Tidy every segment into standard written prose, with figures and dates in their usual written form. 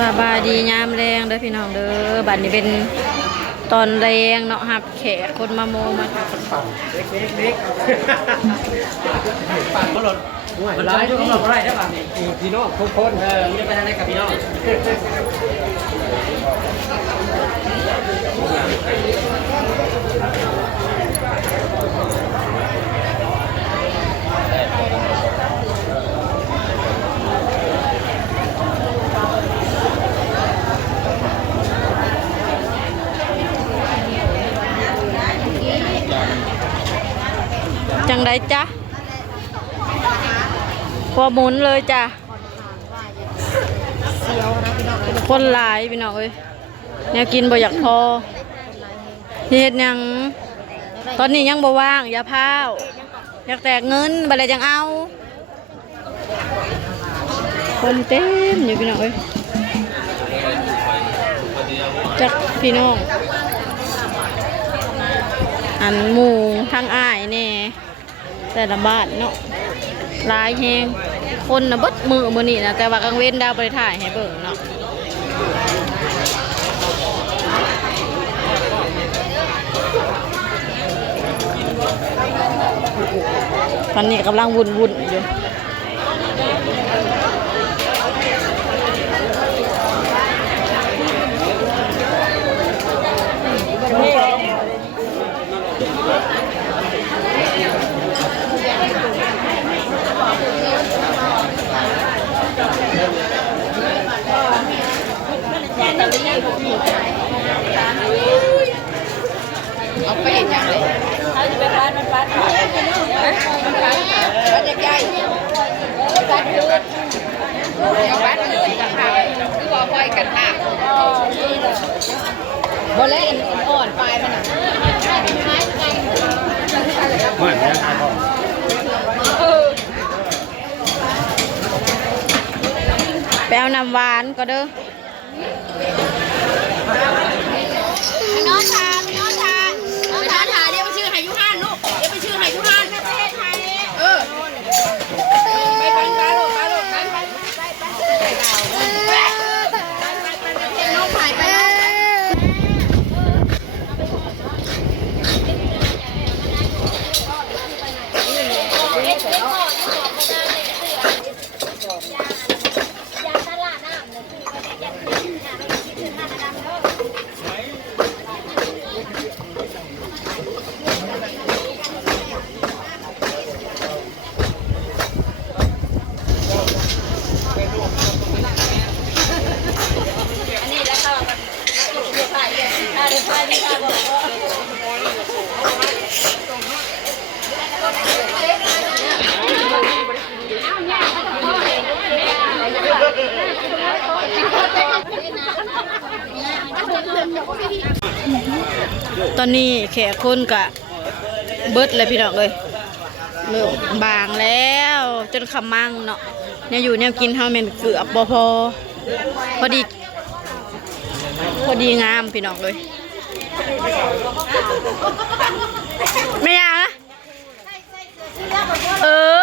สบายดียามแรงเด้อพี่น้องเด้อบัดนี้เป็นตอนแรงเนาะครับแขกคนมาโมมาค่ะ เล็กปั่นก็หล่นมันร้ายทุกคนหล่นได้ป่ะพี่น้องทุกคนไม่ได้ไปทางไหนกับพี่น้องจังไดจ๊ะพอหมุนเลยจ้ะคนหลายพี่น้องเอ้ยแนวกินบ่อยากพอเฮ็ดหยังตอนนี้ยังบ่ว่างอย่าพาวอยากแตกเงินบ่ได้จังเอาคนเต็มอยู่พี่น้องเอ้ยจักพี่น้องอันหมู่ทางอ้ายแน่แต่ละบ้านเนาะหลายแฮงคนน่ะเบิดมื้อนี้นะแต่ว่ากลางเว้นดาวบ่ได้ถ่ายให้เบิ่งเนาะตอนนี้กำลังวุ่นอยู่เอาไปอย่างไรเขาจะเป็นบ้านมันบ้านมันใหญ่บ้านยืดเอาบ้านยืดกันค่ะคือว่าไฟกันค่ะบอลเล่นอ่อนปลายมันเหมือนจะทานก่อนไปเอาน้ำหวานก็เด้อน้องชาน้องชาน้องชาเดี๋ยวไปชื่อไหยุฮันลูกเดี๋ยวไปชื่อไหยุฮันประเทศไทยไปปลาโลดน้องถ่ายไปตอนนี้แขกคนกะเบิดเลยพี่น้องเลยเริ่มบางแล้วจนขมังเนาะเนี่ยอยู่เนี่ยกินเท่าเมนเกือบพอพอดีงามพี่น้องเลยไม่อยากนะ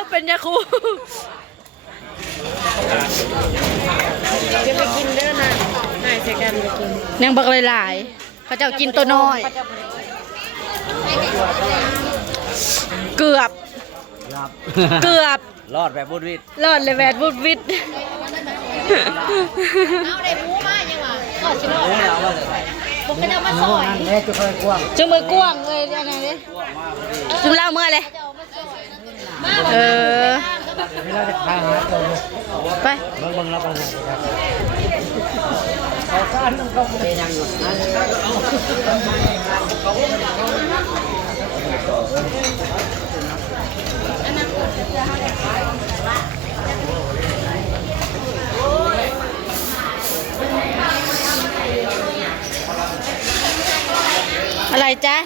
เป็นยาคูจะไปกินเด้อนะนายใส่กันไปกินยังบักหลายๆเขาจะกินตัวน้อยเกือบรอดแบบบุญวิทย์รอดเลยแวดบุดวิดเอาได้หมูมายังวะก็ชิโร่ผมเป็นเอามาซอย จะค่อยกว้าง จุ่มมือกว้างเลยอะไรเนี่ยจุ่มเล่าเมื่อไรนี่เราจะพาหาตัวไปเบิ่งแล้วกันเอาการต้องเข้าไปยังอยู่อะไรจ๊ะ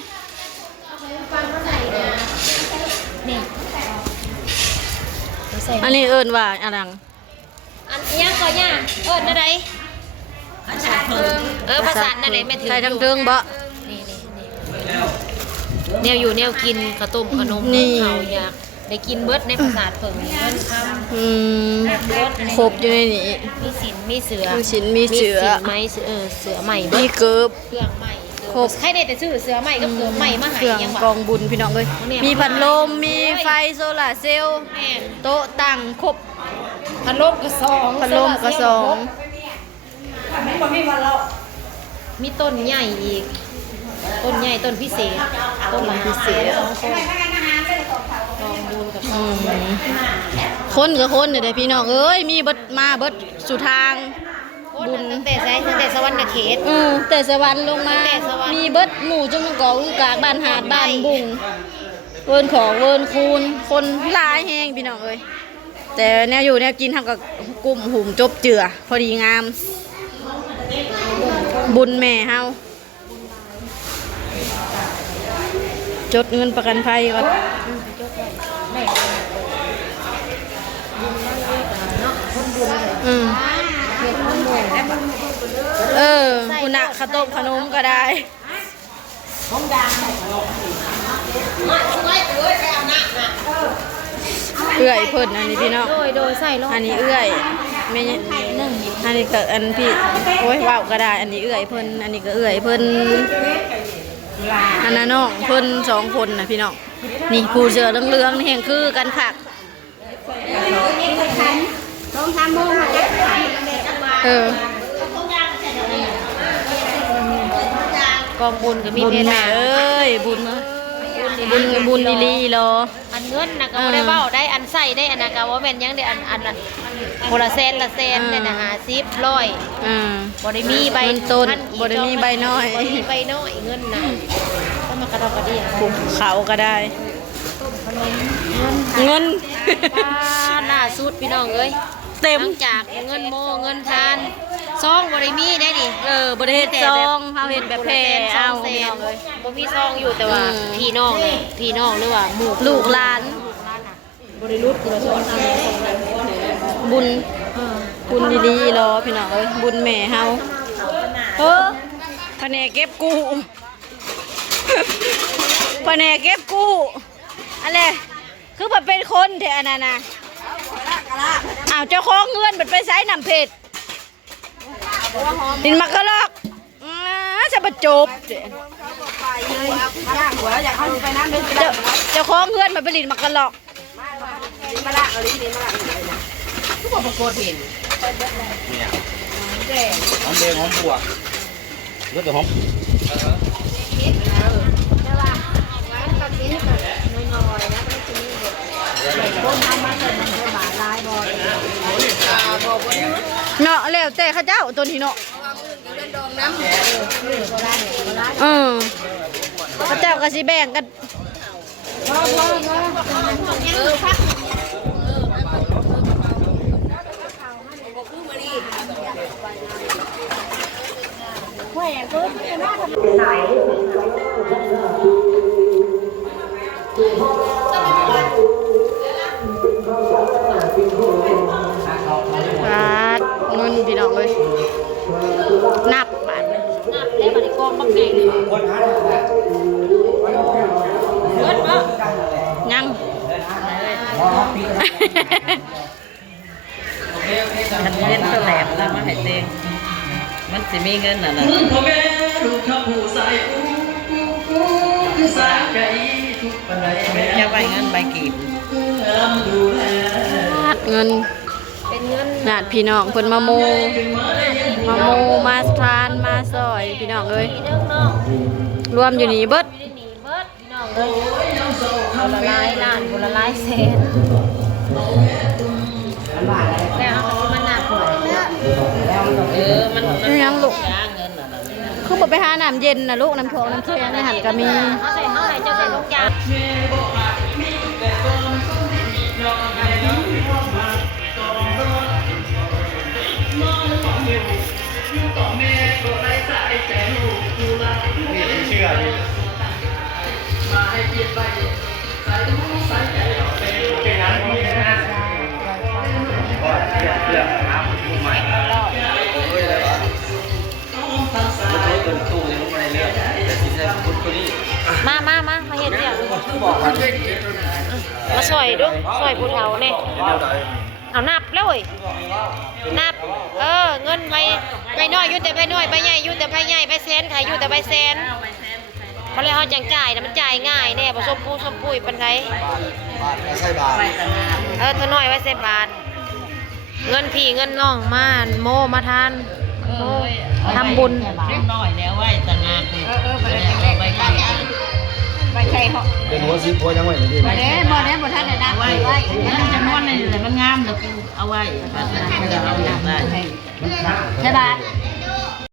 อันนี้เอิญว่าอะไรอันนี้ก็ย่าอะไรภาษาเทิงภาษานั่นเลยไม่ถึงใส่ทั้งเทิงบ่นี่แนวอยู่แนวกินข้าวต้มขนมข้าวยาก ได้กินเบิดในปราสาทเพิ่งเงินคำ อืม เบิด ครบอยู่ในนี้ มีสินมีเสือ มีสินมีเสือ สินไหมเสือใหม่เบิ มี ด เกิบ เครื่องใหม่ ครบ ใครได้แต่ซื้อเสือใหม่กับเสือใหม่มา เค ให้ รื่อง ยัง ก วะ องบุญพี่น้องเลยมีพัดลมมีไฟโซลาร์เซลล์ แม่น โต๊ะตั้งครบ พัดลมกระสอง พัดลมกระสอง มีต้นใหญ่อีก ต้นใหญ่ต้นพิเศษ ต้นละพิเศษ2ต้นกองบุญกับ อืมคนกับคนเนี่ยพี่น้องเอ้ยมีเบิดมาเบิดสู่ทาง บุญตั้งแต่สวรรค์เขต แต่สวรรค์ลงมา แต่สวรรค์ มีเบิดหมู่จงกอกกากบ้านหาดบ้านบุงเวินของเวินคูนคนหลายแห้งพี่น้องเอ้ยแต่แนวอยู่แนวกินทำกับกลุ่มหุ่มจบเจือพอดีงาม บุญแม่เฮาจดเงินประกันภัยก่อนอืมคุณน่ะข้าวต้มขนมก็ได้เอื้อยเพิ่นอันนี้พี่น้อง โดยใส่ลง อันนี้เอื้อยไม่ใช่อันนี้ก็อันพี่โอ้ยว่าวก็ได้อันนี้เอื้อยเพิ่นอันนี้ก็เอื้อยเพิ่นอันนั้นน้องเพิ่น2คนนะพี่น้องนี่ผู้เสือเหลืองๆนี่แห่งคือกันคักกองบุญก็มี บุญ เพ แม่ ดาน เอ้ยบุญบุญลีรอ อันเงินนะก็บ่ได้เว้าได้อันใส่ได้อันนะก็ว่าแม่นยังได้อันละคนละแสนได้นะ50 100 อ่า บ่ได้มีใบ เงินต้น พัอีก บ่ได้มีใบน้อย บ่ได้มีใบน้อยเงินนะก็มากระดอกกระเดี่ย ปลูกเขาก็ได้เงิน ล่าสุดพี่น้องเอ้ย เต็ม หลังจากเงินโมเงินทานซองบ่ได้มีได้ดิ บริเฮ็ดซองเฮาเฮ็ดแบบแพร่เอา แส พี่น้ น องเอ้ย บ่มีซองอยู่แต่ว่า อืม พี่น้องหรือว่าหมู่ ลูกหลาน บ่ได้รุดกูละซองทำเลย บุญบุญดีๆรอพี่น้องเอ้ยบุญแม่เฮาแผนกเก็บกู้แผนกเก็บกู้อะไรคือมันเป็นคนแท้อันนั้นน่ะอ้าวเจ้าของเงินมันไปใช้น้ำเพชรดินมักกะลอกจะประจบเจ้าของเงินมันไปดินมักกะลอก หอมแดงหอมบัวแล้วแต่หอม เนาะแล้วแต่ข้าเจ้าตัวนี้เนาะข้าเจ้าก็สิแบ่งกันบาทเงินพี่น้องเลยนับบาท นับแล้วบัดนี้กองบักใหญ่เลยเงินบ่ ยัง มันเล่นตัวแหลมแล้วมาให้เต็งมันสิมีเงินน่ะนะจะไปเงินใบกีบ เงิน เป็นเงิน ญาติพี่น้องเพิ่นมาโมมาทานมาซอยพี่น้องเอ้ย พี่น้อง รวมอยู่นี่เบิด อยู่ในนี่เบิดพี่น้องเอ้ยคนละหลายล้านคนละหลายแสนแล้วเขาก็สิมานับหมด มัน นี่ยังลูก จ้างเงินน่ะนะ คือบ่ไปหาน้ำเย็นนะลูกน้ำโชงน้ำเชียงในหันก็มี เขาใส่เท่าไหร่เจ้าใส่ลงจาน เชื่อดิเป็นงานของพี่นะก็เรื่องน้ำผู้ใหม่เกินตู้ยังไม่ได้เลือกแต่ที่จะพูดตัวนี้ มาเห็นเนี่ย บอกว่า มาซอยดูซอยผู้เฒ่าเนี่ยเอานับแล้วเว้ยนับเงินไปน้อยอยู่แต่ไปน้อยไปใหญ่อยู่แต่ไปใหญ่ไปแสนขายอยู่แต่ไปแสนเพราะเลยเขาจังจ่ายนะมันจ่ายง่ายแน่ผสมปูสมปุยปันได ใช่บาท เธอน้อยไว้เซบาทเงินพี่เงินน้องมาโมมาทานโมทำบุญ เล็กน้อยแล้วไว้ต่างหากไปไกล ไปใช่เหรอ เป็นหัวซิหัวยังไงนี่ บ่ได้บ่ทันได้ดับ ไว้ ไว้ มันจะนอนในเลยมันงามเดี๋ยวเอาไว้เอาอยากได้ ใช่บาท เ